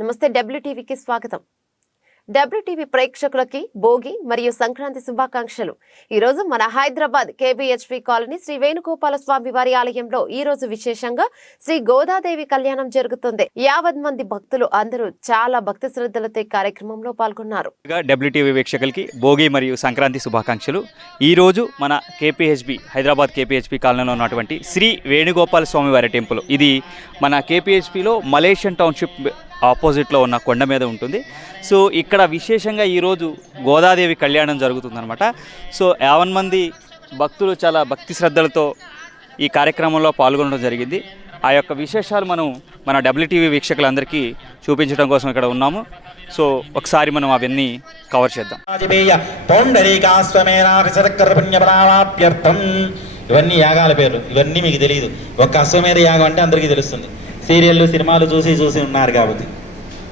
నమస్తే డబ్ల్యూటీవీకి స్వాగతం. డబ్ల్యూటీవీ ప్రేక్షకులకి భోగి మరియు సంక్రాంతి శుభాకాంక్షలు. ఈరోజు మన హైదరాబాద్ కేబిహెచ్పి కాలనీ శ్రీ వేణుగోపాల స్వామి వారి ఆలయంలో ఈ రోజు విశేషంగా శ్రీ గోదాదేవి కళ్యాణం జరుగుతుంది. యావత్ మంది భక్తులు అందరూ చాలా భక్తి శ్రద్ధలతో కార్యక్రమంలో పాల్గొన్నారు. డబ్ల్యూటీవీ వీక్షకులకి భోగి మరియు సంక్రాంతి శుభాకాంక్షలు. ఈరోజు మన కేపీహెచ్బి హైదరాబాద్ కేపీహెచ్పి కాలనీలో ఉన్నటువంటి శ్రీ వేణుగోపాల స్వామి వారి టెంపుల్. ఇది మన కేపీహెచ్పిలో మలేషియన్ టౌన్షిప్ ఆపోజిట్లో ఉన్న కొండ మీద ఉంటుంది. సో ఇక్కడ విశేషంగా ఈరోజు గోదాదేవి కళ్యాణం జరుగుతుందనమాట సో యావన్ మంది భక్తులు చాలా భక్తి శ్రద్ధలతో ఈ కార్యక్రమంలో పాల్గొనడం జరిగింది. ఆ యొక్క విశేషాలు మనం మన డబ్ల్యూటీవీ వీక్షకులందరికీ చూపించడం కోసం ఇక్కడ ఉన్నాము. సో ఒకసారి మనం అవన్నీ కవర్ చేద్దాం. ఇవన్నీ యాగాల పేర్లు. ఇవన్నీ మీకు తెలియదు ఒక అశ్వమేధ యాగం అంటే అందరికీ తెలుస్తుంది. సీరియళ్ళు సినిమాలు చూసి చూసి ఉన్నారు కాబట్టి.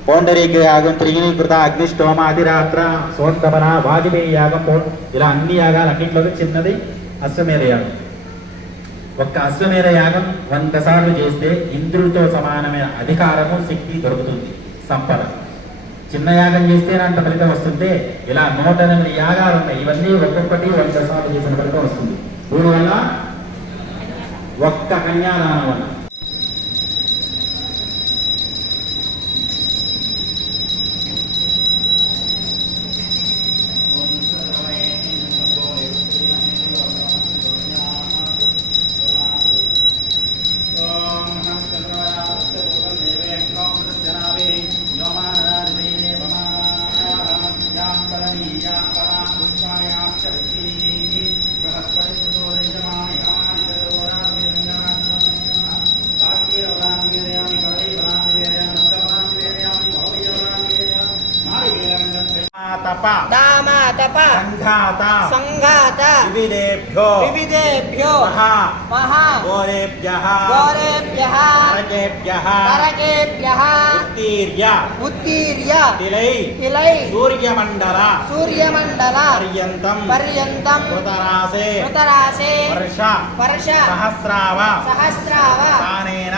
పౌండరీ యాగం త్రిగినీకృత అగ్నిష్టోమ అధిరాత్ర సోంతమన వాజపేయి యాగం ఇలా అన్ని యాగాలు అన్నింటిలో చిన్నది అశ్వమేధ యాగం. ఒక్క అశ్వమేధ యాగం వంద సార్లు చేస్తే ఇంద్రుడితో సమానమైన అధికారము శక్తి దొరుకుతుంది సంపద. చిన్న యాగం చేస్తేనే అంత ఫలితం వస్తుంది ఇలా నూట ఎనిమిది యాగాలు ఉన్నాయి. ఇవన్నీ ఒక్కొక్కటి వంద సార్లు చేసిన ఫలితం వస్తుంది. దీనివల్ల ఒక్క కన్యాదానం వల్ల తప దామ తప సంఘాత. సంఘాత. వివిధేభ్యో. వివిధేభ్యో. మహా. మహా. గోరేభ్య గోరేభ్య నరకేభ్య. నరకేభ్య. ఉత్తీర్య. ఉత్తీర్య. తిలై. ఇలై సూర్యమండల. సూర్యమండల. పర్యంతం. పర్యంతం. కృతరాసే కృతరాసే వర్ష. వర్ష. సహస్రావ. సహస్రావ. స్థానేన.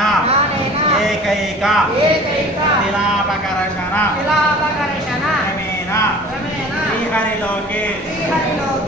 ఏకైక. ఏకైక. 哈，厉害的老哥，厉害的老哥。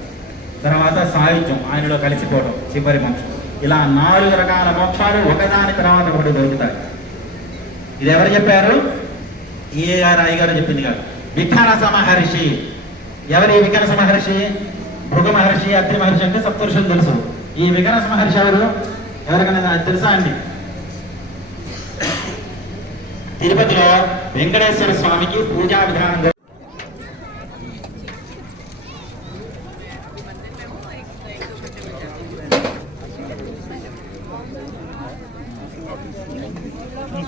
సాహిత్యం ఆయనలో కలిసిపోవడం చివరి మనిషి ఇలా నాలుగు రకాల మోక్షాలు ఒకదాని తర్వాత ఒకటి దొరుకుతాయి. ఇది ఎవరు చెప్పారు? ఏ గారు అయ్య గారు చెప్పింది కాదు. విఖనస మహర్షి ఎవరి వికనస మహర్షి భృగ మహర్షి అత్రి మహర్షి అంటే సప్తరుషులు తెలుసు. ఈ వికనస మహర్షి ఎవరు? ఎవరికైనా తెలుసా అండి? తిరుపతిలో వెంకటేశ్వర స్వామికి పూజా విధానం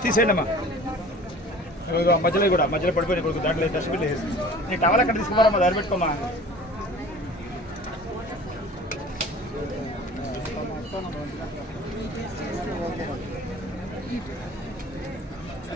తీసేయండి అమ్మా మధ్యలో కూడా మధ్యలో పడిపోయిన కొడుకు దాంట్లో డస్ట్బిన్ వేసి నీ టవల్ అక్కడ తీసుకోమారమ్మా దారి పెట్టుకోమా